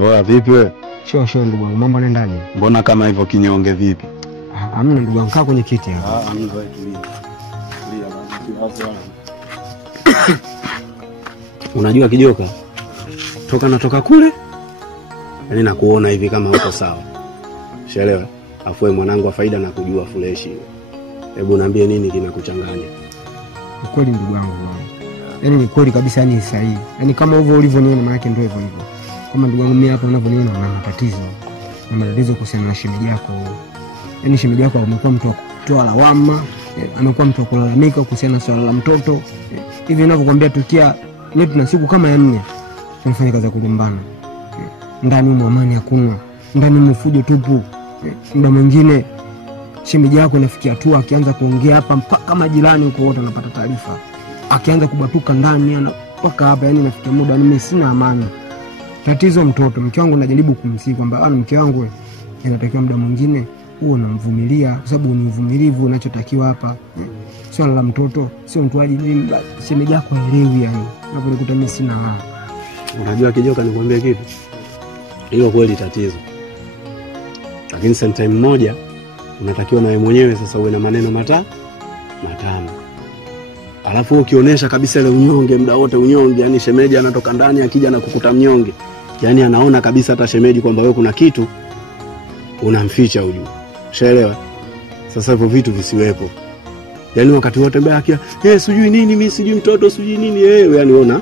Oa vipi wewe? Shoo ndugu wangu, mambo yanaendaje? Mbona kama hivyo kinyonge vipi? Hamna ndugu wangu, kaa kwenye kiti hapa. Hamna wewe tulia. Tulia basi. Unajua Kijoka, natoka kule, yaani nakuona hivi kama uko sawa. Umeelewa? Afu wewe mwanangu wa faida na kujua fresh. Hebu niambie nini kinakuchanganya? Kweli ndugu wangu. Yaani ni kweli kabisa, yani sahihi. Yaani kama hivyo ulivyoniona maana yake ndio hivyo. Kama ndugu wangu mimi hapa unavyoniona na matatizo. Na matatizo kuhusiana na shemeji yako. Yaani shemeji yako amekuwa mtu wa kutoa lawama, amekuwa mtu wa kulalamika kuhusiana na swala la mtoto. Hivi ninavyokuambia tukia leo tuna siku kama ya 4 tunafanya kazi ya kugombana. Ndani mu amani hakuna. Ndani mu fujo tupu. Muda mwingine shemeji yako inafikia tu akianza kuongea hapa mpaka majirani huko wote wanapata taarifa. Akianza kubatuka ndani mpaka hapa, yani nafikia muda mimi sina amani. Tatizo mtoto, mke wangu najaribu kumsihi kwamba mke wangu wewe inatakiwa muda mwingine uwe unamvumilia kwa sababu ni uvumilivu unachotakiwa hapa. Swala la mtoto sio mtuaji mimi, shemeji yako haelewi yani. Unapokuta mimi sina raha. Unajua Kijoka, nikwambie kitu. Hiyo kweli tatizo. Lakini sometime moja unatakiwa na wewe mwenyewe sasa uwe na maneno matamu. Alafu ukionyesha kabisa ile unyonge muda wote unyonge, yani shemeji anatoka ndani akija na kukuta mnyonge. Yani anaona kabisa hata shemeji kwamba wewe kuna kitu unamficha ujue. Ushaelewa? Sasa hivyo vitu visiwepo. Yani wakati wote baki, sijui nini mimi, sijui mtoto, sijui nini yani unaona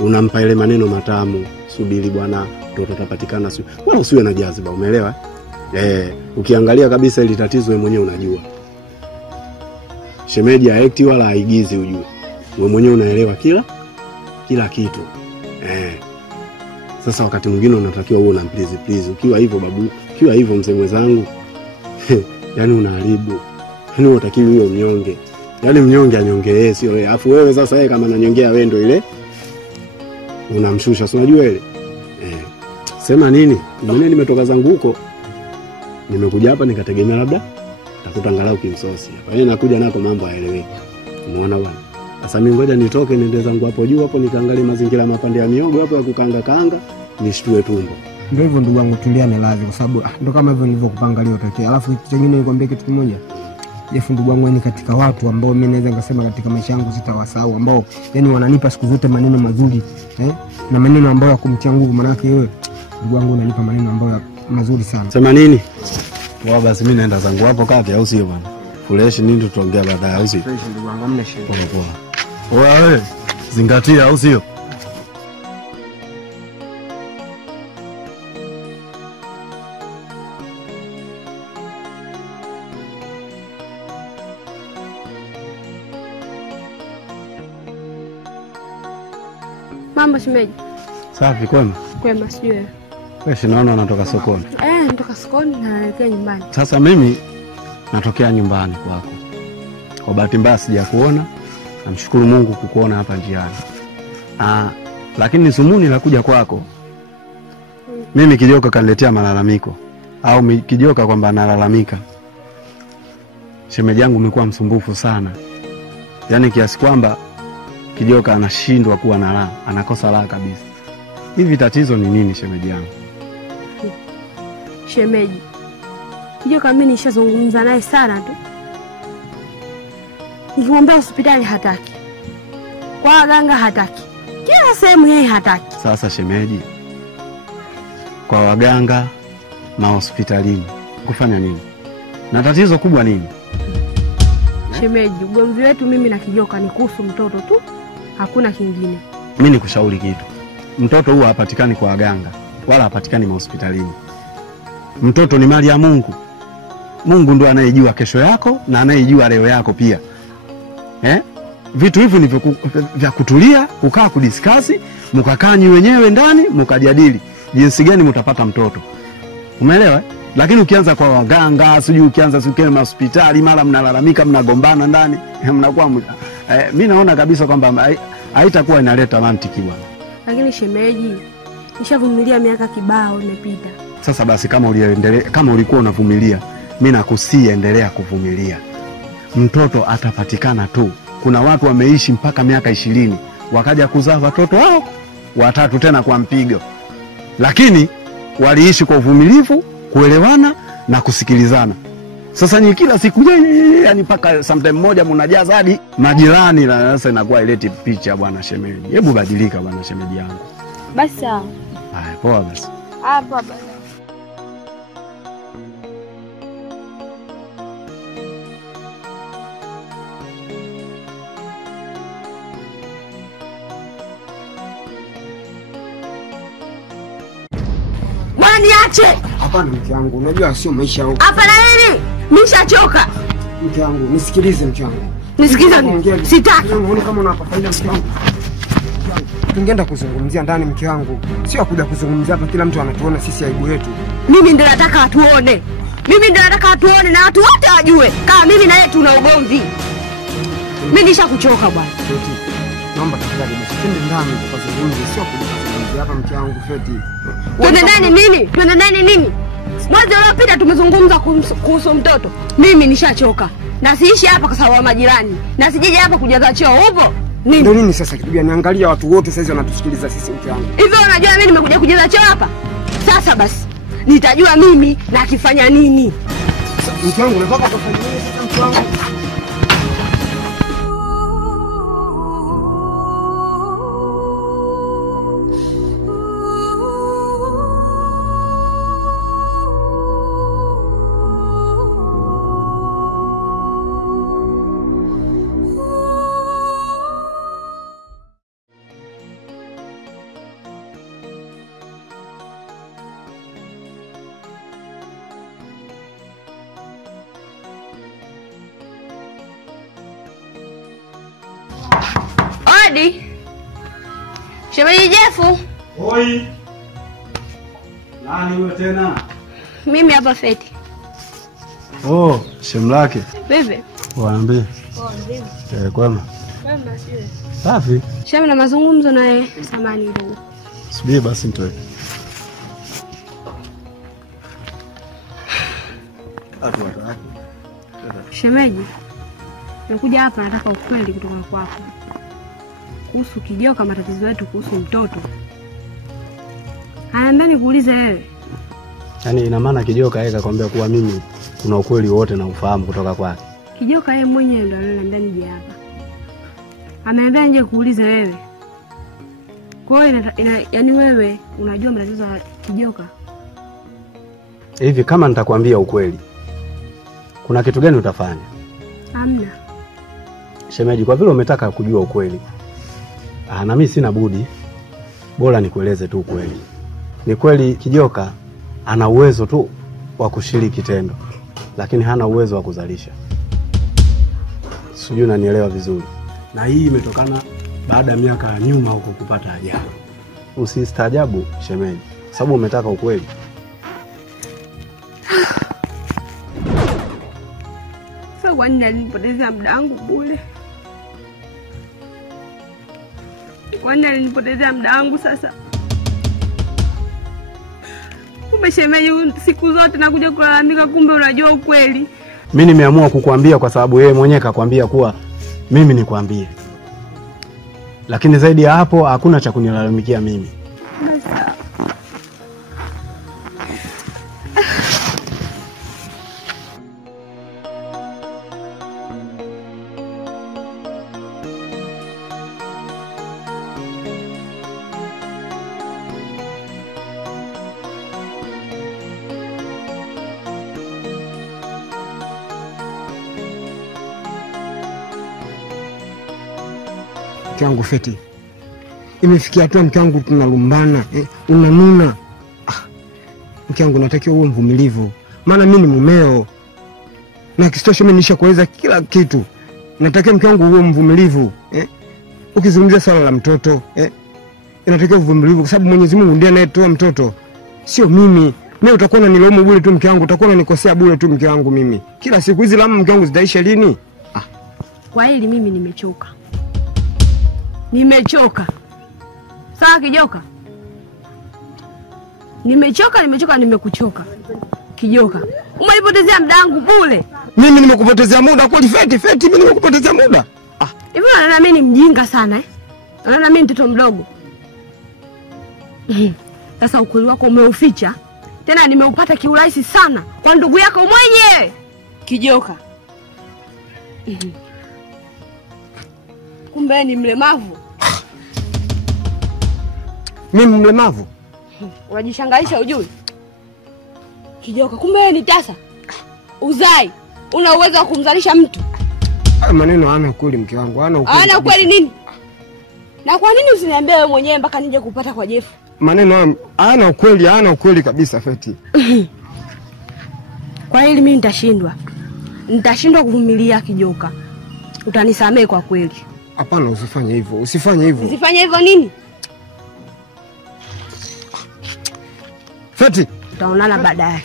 unampa ile maneno matamu, subiri bwana mtoto atapatikana, wala usiwe na jaziba, umeelewa? Ukiangalia kabisa ile tatizo wewe mwenyewe unajua. Shemeji haekti wala haigizi ujue. Wewe mwenyewe unaelewa kila kitu. Sasa wakati mwingine unatakiwa uwe na please. Ukiwa hivyo babu, ukiwa hivyo mzee mwenzangu, yani unaharibu. Yani unatakiwa uwe mnyonge. Yani mnyonge anyongee sio wewe. Alafu wewe sasa yeye kama ananyongea wewe ndio ile unamshusha. Si unajua ile? Sema nini? Mimi nimetoka zangu huko. Nimekuja hapa nikategemea labda takutangalau kimsosi. Kwa hiyo nakuja nako mambo haeleweki. Umeona bwana? Sasa mimi ngoja nitoke niende zangu hapo juu hapo nikaangalie mazingira mapande ya miogo hapo ya kukanga nishtue tumbo. Ndio hivyo ndugu wangu, tulia na lazi kwa sababu ndio kama hivyo nilivyokupangalia utokea. Alafu kitu kingine nikwambie kitu kimoja. Jeff ndugu wangu, ni katika watu ambao mimi naweza ngasema katika maisha yangu sitawasahau, ambao yani wananipa siku zote maneno mazuri na maneno ambayo ya kumtia nguvu. Maana yake wewe ndugu wangu unanipa maneno ambayo mazuri sana. Sema nini? Poa basi mimi naenda zangu hapo kati au sio bwana? Fresh nini tutaongea baadaye au sio? Fresh ndugu wangu, hamna shida. Poa. Wewe zingatia au sio? Mambo shemeji. Safi kwema? Kwema sijui. Wewe naona unatoka sokoni. Natoka sokoni na naelekea nyumbani. Sasa mimi natokea nyumbani kwako. Kwa bahati mbaya sijakuona. Namshukuru Mungu kukuona hapa njiani. Lakini sumuni la kuja kwako. Mimi Kijoka kaniletea malalamiko. Au Kijoka kwamba analalamika. Shemeji yangu umekuwa msumbufu sana. Yaani kiasi kwamba Kijoka anashindwa kuwa na raha, anakosa raha kabisa. Hivi tatizo ni nini shemeji yangu? Shemeji, Kijoka mimi nishazungumza naye sana tu. Nikimwambia hospitali hataki. Kwa waganga hataki. Kila sehemu yeye hataki. Sasa shemeji, kwa waganga na hospitalini kufanya nini? Na tatizo kubwa nini? Shemeji, ugomvi wetu mimi na Kijoka ni kuhusu mtoto tu. Hakuna kingine. Mimi nikushauri kitu. Mtoto huwa hapatikani kwa waganga wala hapatikani hospitalini. Mtoto ni mali ya Mungu. Mungu ndo anayejua kesho yako na anayejua leo yako pia. Vitu hivi ni vya kutulia, kukaa kudiskasi, mkakaa wenyewe ndani, mkajadili jinsi gani mtapata mtoto. Umeelewa? Lakini ukianza kwa waganga, sijui ukianza sukema hospitali, mara mnalalamika, mnagombana ndani, mnakuwa mimi naona kabisa kwamba haitakuwa inaleta mantiki bwana. Lakini shemeji, nishavumilia miaka kibao imepita. Sasa basi kama ulikuwa unavumilia, mimi nakusii endelea kuvumilia. Mtoto atapatikana tu. Kuna watu wameishi mpaka miaka 20, wakaja kuzaa watoto wao 3 tena kwa mpigo. lakini waliishi kwa uvumilivu, kuelewana na kusikilizana. Sasa ni kila siku yani mpaka sometime moja mnajaza hadi majirani, na sasa inakuwa ileti picha bwana shemeji. Hebu badilika bwana shemeji yangu. Basi sawa. Haya, poa basi. Baba. Bwana niache. Hapana mke wangu, unajua sio maisha huko. Hapana nini? Nimeshachoka. Mke wangu, nisikilize mke wangu. Nisikize. Sitaki. Unaona kama unapata faida mke wangu. Tungeenda kuzungumzia ndani mke wangu. Sio kuja kuzungumzia hapa kila mtu anatuona sisi aibu yetu. Mimi ndio nataka atuone. Na watu wote wajue kama mimi na yeye tuna ugomvi. Mimi nishakuchoka bwana. Naomba tafadhali msitende ndani tukazungumze, sio kuja kuzungumzia hapa mke wangu Feti. Twende ndani nini? Mwezi uliopita tumezungumza kuhusu mtoto. Mimi nishachoka. Na siishi hapa kwa sababu ya majirani. Na sijije hapa kujaza choo. Upo? Nini? Ndio nini sasa kitu gani? Angalia watu wote sasa wanatusikiliza sisi mke wangu. Hivyo unajua mimi nimekuja kujaza choo hapa? Sasa basi nitajua mimi na akifanya nini. Mke wangu unataka kufanya nini sasa mke wangu? Shemeji Jefu. Oi. Nani wewe tena? Mimi hapa Feti. Oh, shemlake. Vipi? Waambie. Vipi? Kwema. Kwema sio. Safi. Sheme na mazungumzo naye samani ndio. Subiri basi nitoe. Shemeji. Nakuja hapa nataka ukweli kutoka kwako. Kuhusu Kijoka, matatizo yetu kuhusu mtoto. Anaambia nikuulize wewe. Yaani ina maana Kijoka yeye kakwambia kuwa mimi kuna ukweli wote na ufahamu kutoka kwake. Kijoka yeye mwenyewe ndo ananiambia nije hapa. Ameambia nje kuulize wewe. Kwa hiyo yaani wewe unajua matatizo ya Kijoka? Hivi kama nitakwambia ukweli, kuna kitu gani utafanya? Hamna. Shemeji, kwa vile umetaka kujua ukweli, na mimi sina budi, bora nikueleze tu ukweli. Ni kweli Kijoka ana uwezo tu wa kushiriki tendo, lakini hana uwezo wa kuzalisha. Sijui unanielewa vizuri. Na hii imetokana baada ya miaka ya nyuma huko kupata ajali. Usistaajabu shemeji, sababu umetaka ukweli. Sasa kwa nini alinipotezea muda wangu bure? Kwa nini alinipotezea muda wangu sasa? Kumbe shemeji siku zote nakuja kulalamika, kumbe unajua ukweli. Mimi nimeamua kukuambia kwa sababu yeye mwenyewe kakwambia kuwa mimi nikwambie. Lakini zaidi ya hapo hakuna cha kunilalamikia mimi. Sasa Mke wangu Feti, imefikia hatua mke wangu tunalumbana, unanuna. Mke wangu natakiwa uwe mvumilivu, maana mimi ni mumeo. Na kisitoshe mimi nishakueleza kila kitu. Natakiwa mke wangu uwe mvumilivu, Ukizungumzia swala la mtoto, inatakiwa uvumilivu kwa sababu Mwenyezi Mungu ndiye anayetoa mtoto. Sio mimi. Mimi utakuwa unanilaumu bure tu mke wangu, utakuwa unanikosea bure tu mke wangu mimi. Kila siku hizi lama mke wangu zitaisha lini? kwa hili mimi nimechoka. Nimechoka. Sawa Kijoka? Nimechoka, nimekuchoka. Kijoka, umenipotezea muda wangu bure. Mimi nimekupotezea muda kweli Feti, mimi nimekupotezea muda. Hivi unaona mimi ni mjinga sana Unaona mimi mtoto mdogo? Sasa ukweli wako umeuficha. Tena nimeupata kiurahisi sana kwa ndugu yako mwenyewe. Kijoka. Kumbe ni mlemavu. Mimi mlemavu? Unajishangaisha ujui? Kijoka, kumbe ni tasa. Uzai. Una uwezo wa kumzalisha mtu. Maneno hana ukweli mke wangu, hana ukweli. Hana ukweli nini? Na kwa nini usiniambie wewe mwenyewe mpaka nije kupata kwa Jeff? Maneno hana ukweli kabisa Feti. Kwa hili mimi nitashindwa. Nitashindwa kuvumilia Kijoka. Utanisamehe kwa kweli. Hapana, usifanye hivyo. Usifanye hivyo. Usifanye hivyo nini? Feti, tutaonana baadaye.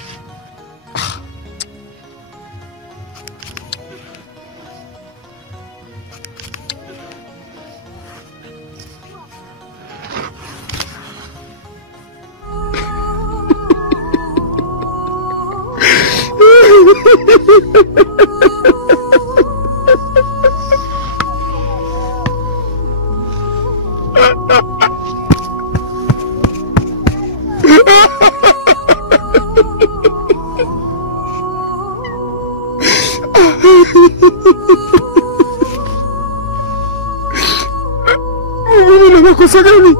Makosa gani?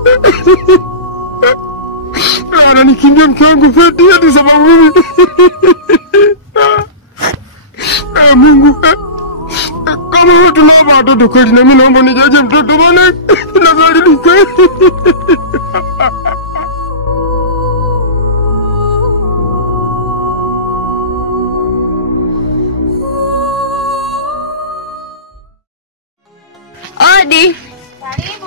Ananikimbia mke wangu Feti hadi sababu mimi. Mungu. Kama wewe tunaomba watoto kweli na mimi naomba nijaje mtoto bwana. Nazalilika. Odi. Karibu.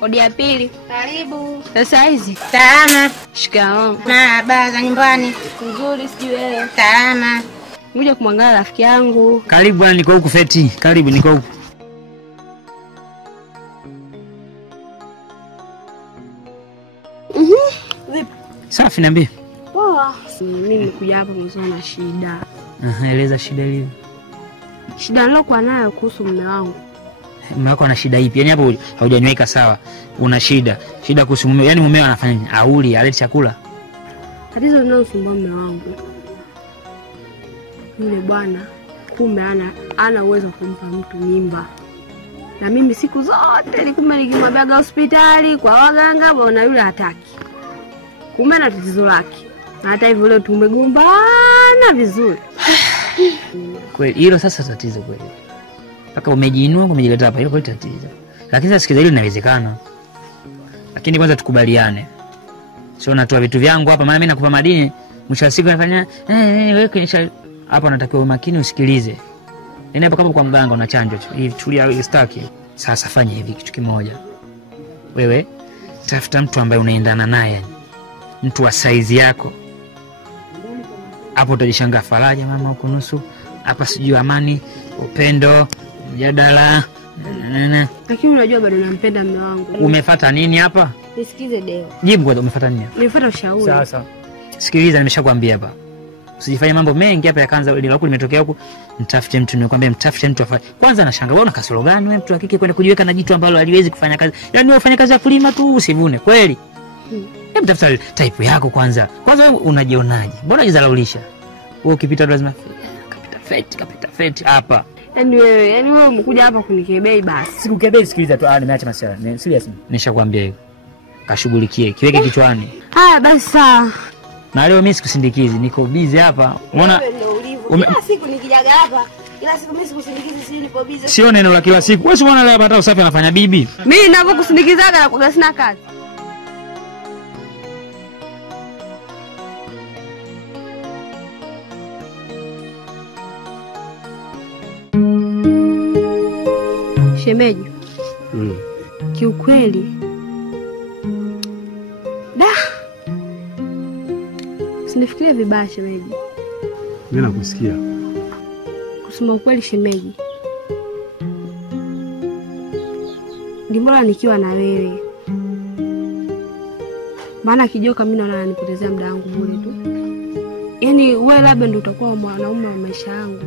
Odi ya pili. Karibu. Sasa hizi. Salama. Shikamoo. Na habari za nyumbani? Nzuri, sijui wewe. Salama. Ngoja kumwangalia rafiki yangu. Karibu bwana, niko huku Feti. Karibu, niko huku. Vipi? Safi, niambie. Poa. Mimi nimekuja hapa mwanzo na shida. Eleza shida ile. Shida nilokuwa nayo kuhusu mume wangu. Mume wako ana shida ipi? Yaani hapo haujanyweka sawa. Una shida. Shida kuhusu mume. Yaani mume anafanya nini? Auli, alete chakula. Tatizo linalosumbua mume wangu. Yule bwana kumbe ana uwezo wa kumpa mtu mimba. Na mimi siku zote nilikuwa nikimwambia hospitali kwa waganga, bwana yule hataki. Kumbe na tatizo lake. Na hata hivyo leo tumegombana vizuri. Kweli hilo sasa tatizo kweli. Paka umejiinua umejileta hapa, hilo kweli tatizo. Lakini sasa sikiza, hilo linawezekana. Lakini kwanza tukubaliane. Sio natoa vitu vyangu hapa, maana mimi nakupa madini, mwisho wa siku nafanya wewe kwenye hapa unatakiwa makini usikilize. Yaani hapo kama kwa mganga una chanjo hivi, tulia staki. Sasa fanya hivi kitu kimoja. Wewe tafuta mtu ambaye unaendana naye. Mtu wa size yako. Hapo utajishangaa, faraja mama huko nusu. Hapa sijui amani, upendo, mjadala. Lakini unajua bado nampenda mume wangu. Umefuata nini hapa? Nisikize Deo. Jibu kwanza, umefuata nini? Nimefuata ushauri. Sasa sikiliza, nimeshakwambia hapa. Usijifanye mambo mengi hapa yakaanza ile lako limetokea huko. Mtafute mtu, nimekwambia mtafute mtu afanye. Kwanza nashangaa wewe una kasoro gani wewe mtu hakiki kwenda kujiweka na jitu ambalo haliwezi kufanya kazi. Yaani wewe ufanye kazi ya kulima tu usivune, kweli? Hebu tafuta type yako kwanza. Kwanza wewe unajionaje? Mbona unajidharaulisha? Wewe ukipita lazima kapita feti hapa. Yaani wewe umekuja hapa kunikebei basi. Sikukebei, sikiliza tu. Nimeacha masuala. Serious. Nishakwambia hivyo. Kashughulikie, kiweke kichwani. Haya basi sawa. Na leo mimi sikusindikizi, niko busy hapa. Unaona? Wewe ndio ulivyo. Kila siku nikijaga hapa, kila siku mimi sikusindikizi, si nipo busy. Sio neno la kila siku. Wewe unaona leo hata usafi anafanya bibi. Mimi ninavyokusindikizaga na kwa sina kazi. Shemeji. Kiukweli. Usinifikirie vibaya shemeji. Mimi nakusikia. Kusema ukweli shemeji. Ndimbora nikiwa na wewe. Maana Kijoka mimi naona ananipotezea muda wangu bure tu. Yaani wewe labda ndio utakuwa mwanaume wa maisha yangu.